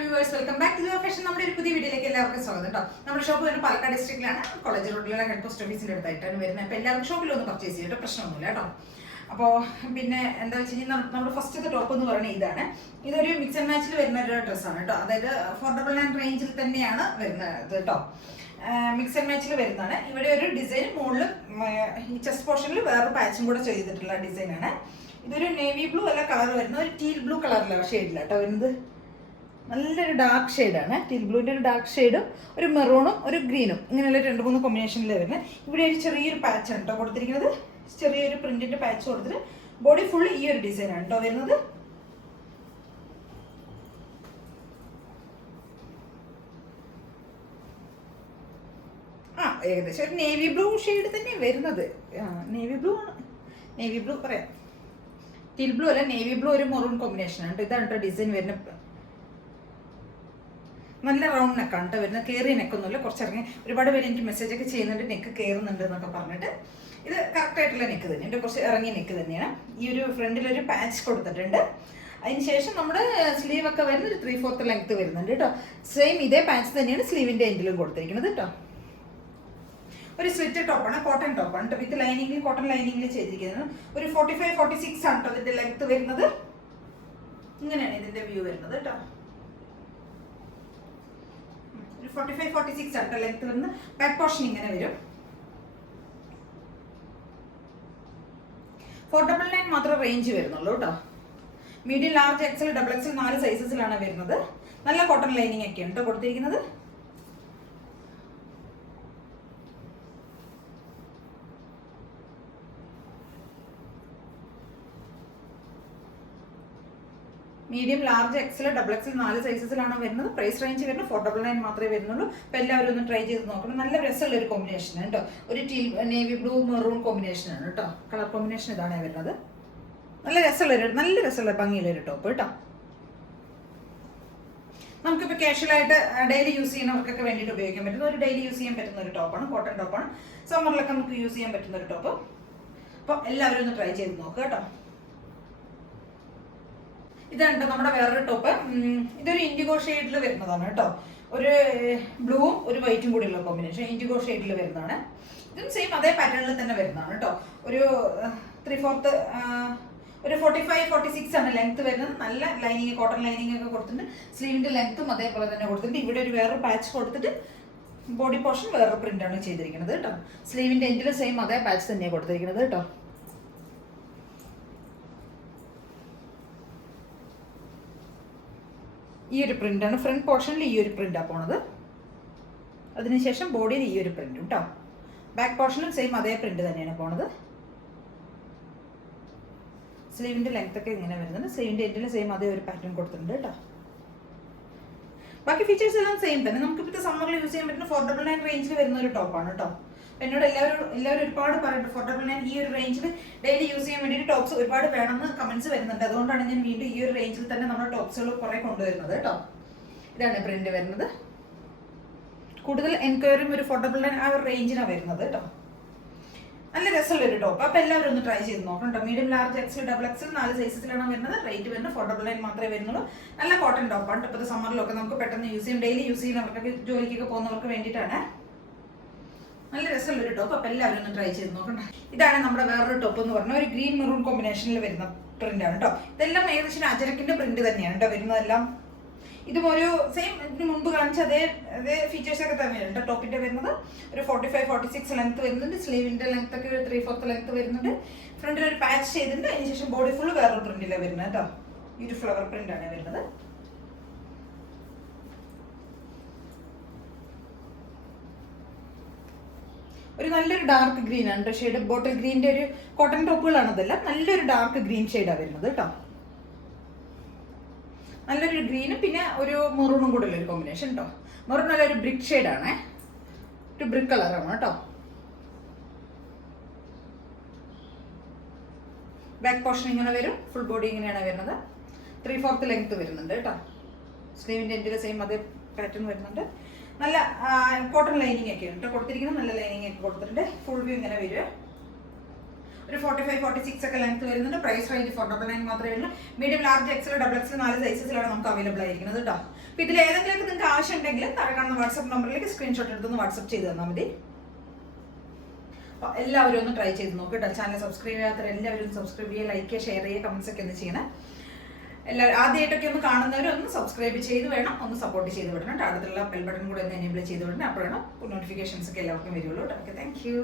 Viewers welcome back to fashion. നമ്മുടെ ഒരു പുതിയ വീഡിയോയിലേക്ക് എല്ലാവർക്കും സ്വാഗതം കേട്ടോ. നമ്മുടെ ഷോപ്പ് വരുന്നത് പാലക്കാട് ഡിസ്ട്രിക്റ്റിലാണ്, കോളേജ് റോഡിലുള്ള ഹെഡ് പോസ്റ്റ് ഓഫീസിന്റെ അടുത്തായിട്ടാണ് വരുന്നത്. അപ്പോൾ എല്ലാവർക്കും ഷോപ്പിൽ ഒന്ന് പർച്ചേസ് ചെയ്തിട്ട് പ്രശ്നമൊന്നുമില്ല കേട്ടോ. അപ്പോൾ പിന്നെ എന്താ വെച്ച് കഴിഞ്ഞാൽ നമ്മുടെ ഫസ്റ്റത്തെ ടോപ്പ് എന്ന് പറയുന്നത് ഇതാണ്. ഇതൊരു മിക്സ് ആൻഡ് മാച്ചിൽ വരുന്ന ഒരു ഡ്രസ്സാണ് കേട്ടോ. അതായത് അഫോർഡബിൾ ആൻഡ് റേഞ്ചിൽ തന്നെയാണ് വരുന്നത് കേട്ടോ. മിക്സ് ആൻഡ് മാച്ചിൽ വരുന്നതാണ്. ഇവിടെ ഒരു ഡിസൈൻ മുകളിൽ ഈ ചെസ്റ്റ് പോർഷനിൽ വേറൊരു പാച്ചും കൂടെ ചെയ്തിട്ടുള്ള ഡിസൈനാണ്. ഇതൊരു നേവി ബ്ലൂ അല്ല കളർ വരുന്നത്, ഒരു ടീൽ ബ്ലൂ കളറിലാണ് ഷെയ്ഡില്ല കേട്ടോ വരുന്നത്. നല്ലൊരു ഡാർക്ക് ഷെയ്ഡാണ്. ടീൽ ബ്ലൂവിൻ്റെ ഒരു ഡാർക്ക് ഷെയ്ഡും ഒരു മെറൂണും ഒരു ഗ്രീനും ഇങ്ങനെയുള്ള 2-3 കോമ്പിനേഷനിൽ വരുന്നത്. ഇവിടെ ഒരു ചെറിയൊരു പാച്ചാണ് കേട്ടോ കൊടുത്തിരിക്കുന്നത്. ചെറിയൊരു പ്രിന്റിന്റെ പാച്ച് കൊടുത്തിട്ട് ബോഡി ഫുൾ ഈ ഒരു ഡിസൈനാണ് കേട്ടോ വരുന്നത്. ഏകദേശം ഒരു നേവി ബ്ലൂ ഷെയ്ഡ് തന്നെ വരുന്നത്. നേവി ബ്ലൂ ആണ്, നേവി ബ്ലൂ പറയാം. ടീൽ ബ്ലൂ അല്ല, നേവി ബ്ലൂ ഒരു മെറൂൺ കോമ്പിനേഷനാണ്. ഇതാണ് കേട്ടോ ഡിസൈൻ വരുന്നത്. നല്ല റൗണ്ട് നെക്കാണ് കേട്ടോ വരുന്നത്. കയറിയ നെക്കൊന്നുമില്ല, കുറച്ചിറങ്ങി. ഒരുപാട് പേര് എനിക്ക് മെസ്സേജ് ഒക്കെ ചെയ്യുന്നുണ്ട് നെക്ക് കയറുന്നുണ്ട് എന്നൊക്കെ പറഞ്ഞിട്ട്. ഇത് കറക്റ്റ് ആയിട്ടുള്ള നെക്ക് തന്നെ, എൻ്റെ കുറച്ച് ഇറങ്ങിയ നെക്ക് തന്നെയാണ്. ഈ ഒരു ഫ്രണ്ടിലൊരു പാച്ച് കൊടുത്തിട്ടുണ്ട്. അതിനുശേഷം നമ്മുടെ സ്ലീവ് ഒക്കെ വരുന്ന ഒരു 3/4 ലെങ്ത് വരുന്നുണ്ട് കേട്ടോ. സെയിം ഇതേ പാച്ച് തന്നെയാണ് സ്ലീവിൻ്റെ എൻഡിലും കൊടുത്തിരിക്കുന്നത് കേട്ടോ. ഒരു സ്ലിറ്റ് ടോപ്പാണ്, കോട്ടൺ ടോപ്പാണ് വിത്ത് ലൈനിങ്ങിൽ, കോട്ടൺ ലൈനിങ്ങിൽ ചെയ്തിരിക്കുന്നത്. ഒരു 45-46 ആണ് കേട്ടോ ഇതിൻ്റെ ലെങ്ത് വരുന്നത്. ഇങ്ങനെയാണ് ഇതിൻ്റെ വ്യൂ വരുന്നത് കേട്ടോ. 45-46 ആണ് ലെങ്ത് വരുന്നത്. ബാക്ക് പോർഷൻ ഇങ്ങനെ വരും. 499 മാത്രമേ റേഞ്ച് വരുന്നുള്ളൂ കേട്ടോ. Medium, large, XL, double XL 4 സൈസസിലാണ് വരുന്നത്. നല്ല കോട്ടൺ ലൈനിങ് ഒക്കെയാണ് കേട്ടോ കൊടുത്തിരിക്കുന്നത്. Medium, large, XL, double XL 4 സൈസസിലാണ് വരുന്നത്. പ്രൈസ് റേഞ്ച് വരുന്നത് 499 മാത്രമേ വരുന്നുള്ളൂ. അപ്പോൾ എല്ലാവരും ഒന്ന് ട്രൈ ചെയ്ത് നോക്കണം. നല്ല രസമുള്ള ഒരു കോമ്പിനേഷനാണ് കേട്ടോ. ഒരു ടീൽ നേവി ബ്ലൂ മെറൂൺ കോമ്പിനേഷനാണ് കേട്ടോ. കളർ കോമ്പിനേഷൻ ഇതാണ് വരുന്നത്. നല്ല രസമുള്ള ഭംഗിയുള്ളൊരു ടോപ്പ് കേട്ടോ. നമുക്കിപ്പോൾ കാഷ്വലായിട്ട് ഡെയിലി യൂസ് ചെയ്യുന്നവർക്കൊക്കെ വേണ്ടിയിട്ട് ഉപയോഗിക്കാൻ പറ്റുന്ന ഒരു ഡെയിലി യൂസ് ചെയ്യാൻ പറ്റുന്ന ഒരു ടോപ്പാണ്. കോട്ടൺ ടോപ്പാണ്. സമ്മറിലൊക്കെ നമുക്ക് യൂസ് ചെയ്യാൻ പറ്റുന്ന ഒരു ടോപ്പ്. അപ്പോൾ എല്ലാവരും ഒന്ന് ട്രൈ ചെയ്ത് നോക്കുക കേട്ടോ. ഇതാണ് നമ്മുടെ വേറൊരു ടോപ്പ്. ഇതൊരു ഇൻഡിഗോ ഷെയ്ഡിൽ വരുന്നതാണ് കേട്ടോ. ഒരു ബ്ലൂവും ഒരു വൈറ്റും കൂടിയുള്ള കോമ്പിനേഷൻ ഇൻഡിഗോ ഷെയ്ഡിൽ വരുന്നതാണ്. ഇതും സെയിം അതേ പാറ്റേണിൽ തന്നെ വരുന്നതാണ് കേട്ടോ. ഒരു 3/4 ഒരു 45-46 ആണ് ലെങ്ത് വരുന്നത്. നല്ല ലൈനിങ്, കോട്ടൺ ലൈനിങ് ഒക്കെ കൊടുത്തിട്ടുണ്ട്. സ്ലീവിന്റെ ലെങ്ത്തും അതേപോലെ തന്നെ കൊടുത്തിട്ടുണ്ട്. ഇവിടെ ഒരു വേറൊരു പാച്ച് കൊടുത്തിട്ട് ബോഡി പോർഷൻ വേറൊരു പ്രിന്റാണ് ചെയ്തിരിക്കുന്നത് കേട്ടോ. സ്ലീവിന്റെ എൻഡിലും സെയിം അതേ പാച്ച് തന്നെയാണ് കൊടുത്തിരിക്കുന്നത് കേട്ടോ. ഈ ഒരു പ്രിന്റാണ് ഫ്രണ്ട് പോർഷനിൽ ഈ ഒരു പ്രിന്റാണ് പോണത്. അതിനുശേഷം ബോഡിയിൽ ഈ ഒരു പ്രിന്റ് കേട്ടോ. ബാക്ക് പോർഷനിലും സെയിം അതേ പ്രിന്റ് തന്നെയാണ് പോണത്. സ്ലീവിന്റെ ലെങ്ത് ഒക്കെ ഇങ്ങനെ വരുന്നുണ്ട്. സ്ലീവിന്റെ എൻഡിലും സെയിം അതേ ഒരു പാറ്റേൺ കൊടുത്തിട്ടുണ്ട് കേട്ടോ. ബാക്കി ഫീച്ചേഴ്സ് എല്ലാം സെയിം തന്നെ. നമുക്ക് ഇപ്പോഴത്തെ സമ്മറിൽ യൂസ് ചെയ്യാൻ പറ്റുന്ന 499 റേഞ്ചിൽ വരുന്ന ഒരു ടോപ്പാണ് കേട്ടോ. എന്നോട് എല്ലാവരും ഒരുപാട് പറഞ്ഞിട്ട് 499 ഈ ഒരു റേഞ്ചിൽ ഡെയിലി യൂസ് ചെയ്യാൻ വേണ്ടിയിട്ട് ടോപ്സ് ഒരുപാട് വേണമെന്ന് കമന്റ്സ് വരുന്നുണ്ട്. അതുകൊണ്ടാണ് ഞാൻ വീണ്ടും ഈ ഒരു റേഞ്ചിൽ തന്നെ നമ്മുടെ ടോപ്സുകൾ കുറെ കൊണ്ടുവരുന്നത് കേട്ടോ. ഇതാണ് പ്രിന്റ് വരുന്നത്. കൂടുതൽ എൻക്വയറിയും ഒരു 499 ആ ഒരു റേഞ്ചിനാണ് വരുന്നത് കേട്ടോ. നല്ല രസമുള്ള ഒരു ടോപ്പ്. അപ്പോൾ എല്ലാവരും ഒന്ന് ട്രൈ ചെയ്ത് നോക്കണം കേട്ടോ. Medium, large, XL, double XL 4 സൈസസിലാണ് വരുന്നത്. റേറ്റ് വരുന്നത് 499 മാത്രമേ വരുന്നുള്ളൂ. നല്ല കോട്ടൺ ടോപ്പാണ്. ഇപ്പോഴത്തെ സമ്മറിലൊക്കെ നമുക്ക് പെട്ടെന്ന് യൂസ് ചെയ്യും. ഡെയിലി യൂസ് ചെയ്യുന്നവർക്കൊക്കെ, ജോലിക്കൊക്കെ പോകുന്നവർക്ക് വേണ്ടിയിട്ടാണ്. നല്ല രസമുള്ള ഒരു ടോപ്പ്. അപ്പോൾ എല്ലാവരും ഒന്ന് ട്രൈ ചെയ്ത് നോക്കണ്ട. ഇതാണ് നമ്മുടെ വേറൊരു ടോപ്പ് എന്ന് പറഞ്ഞാൽ ഒരു ഗ്രീൻ മെറൂൺ കോമ്പിനേഷനിൽ വരുന്ന പ്രിന്റാണ് കേട്ടോ. ഇതെല്ലാം ഏകദേശം അജരക്കിന്റെ പ്രിന്റ് തന്നെയാണ് കേട്ടോ വരുന്നതെല്ലാം. ഇതും ഒരു സെയിം ഇതിന് മുമ്പ് കാണിച്ച അതേ ഫീച്ചേഴ്സ് ഒക്കെ തന്നെയാണ് കേട്ടോ ടോപ്പിന്റെ വരുന്നത്. ഒരു 45-46 ലെങ്ത് വരുന്നുണ്ട്. സ്ലീവിന്റെ ലെങ്ത് ഒക്കെ ഒരു 3/4 ലെങ്ത് വരുന്നുണ്ട്. ഫ്രണ്ടിൽ ഒരു പാച്ച് ചെയ്തിട്ടുണ്ട്. അതിനുശേഷം ബോഡി ഫുള്ള് വേറൊരു പ്രിന്റിലാണ് വരുന്നത് കേട്ടോ. ഈ ഒരു ഫ്ലവർ പ്രിന്റ് ആണ് വരുന്നത്. ഒരു നല്ലൊരു ഡാർക്ക് ഗ്രീൻ ആണ് ഷെയ്ഡ്. ബോട്ടിൽ ഗ്രീനിന്റെ ഒരു കോട്ടൺ ടോപ്പുകളാണ് അതെല്ലാം. നല്ലൊരു ഡാർക്ക് ഗ്രീൻ ഷെയ്ഡാണ് വരുന്നത് കേട്ടോ. നല്ലൊരു ഗ്രീനും പിന്നെ ഒരു മെറൂണും കൂടെ ഉള്ള ഒരു കോമ്പിനേഷൻ കേട്ടോ. മെറൂൺ നല്ലൊരു ബ്രിക്ക് ഷെയ്ഡാണ്. ഒരു ബ്രിക്ക് കളറാണ് കേട്ടോ. ബാക്ക് പോർഷൻ ഇങ്ങനെ വരും. ഫുൾ ബോഡി ഇങ്ങനെയാണ് വരുന്നത്. 3/4 ലെങ്ത് വരുന്നുണ്ട് കേട്ടോ. സ്ലീവിന്റെ എൻഡിൽ സെയിം അതേ പാറ്റേൺ വരുന്നുണ്ട്. നല്ല കോട്ടൺ ലൈനിങ് ഒക്കെയാണ് കേട്ടോ കൊടുത്തിരിക്കുന്നത്. നല്ല ലൈനിങ് ഒക്കെ കൊടുത്തിട്ടുണ്ട്. ഫുൾ വ്യൂ ഇങ്ങനെ വരിക. ഒരു 45-46 ഒക്കെ ലെങ്ത് വരുന്നുണ്ട്. പ്രൈസ് റേഞ്ച് 499 മാത്രമേ ഉള്ളൂ. Medium, large, XL, double XL 4 സൈസസിലാണ് നമുക്ക് അവൈലബിൾ ആയിരിക്കുന്നത് കേട്ടോ. അപ്പോൾ ഇതിൽ ഏതെങ്കിലും നിങ്ങൾക്ക് ആവശ്യം ഉണ്ടെങ്കിൽ താഴെ കാണുന്ന വാട്സ്ആപ്പ് നമ്പറിലേക്ക് സ്ക്രീൻഷോട്ട് എടുത്തൊന്ന് വാട്സ്ആപ്പ് ചെയ്ത് തന്നാൽ മതി. അപ്പോൾ എല്ലാവരും ഒന്ന് ട്രൈ ചെയ്ത് നോക്കുക കേട്ടോ. ചാനൽ സബ്സ്ക്രൈബ് ചെയ്യാത്തവർ എല്ലാവരും ഒന്ന് സബ്സ്ക്രൈബ് ചെയ്യുക, ലൈക്ക് ചെയ്യുക, ഷെയർ ചെയ്യുക, കമൻസ് ഒക്കെ ഒന്ന് ചെയ്യണം. എല്ലാവരും ആദ്യമായിട്ടൊക്കെ ഒന്ന് കാണുന്നവരൊന്ന് സബ്സ്ക്രൈബ് ചെയ്ത് വേണം ഒന്ന് സപ്പോർട്ട് ചെയ്ത് വിടണം. അടുത്തുള്ള ബെൽ ബട്ടൺ കൂടെ ഒന്ന് എനേബിൾ ചെയ്ത് വിടണം. അപ്പോഴാണ് നോട്ടിഫിക്കേഷൻസ് ഒക്കെ എല്ലാവർക്കും വരുള്ളൂ കേട്ടോ. Okay, thank you.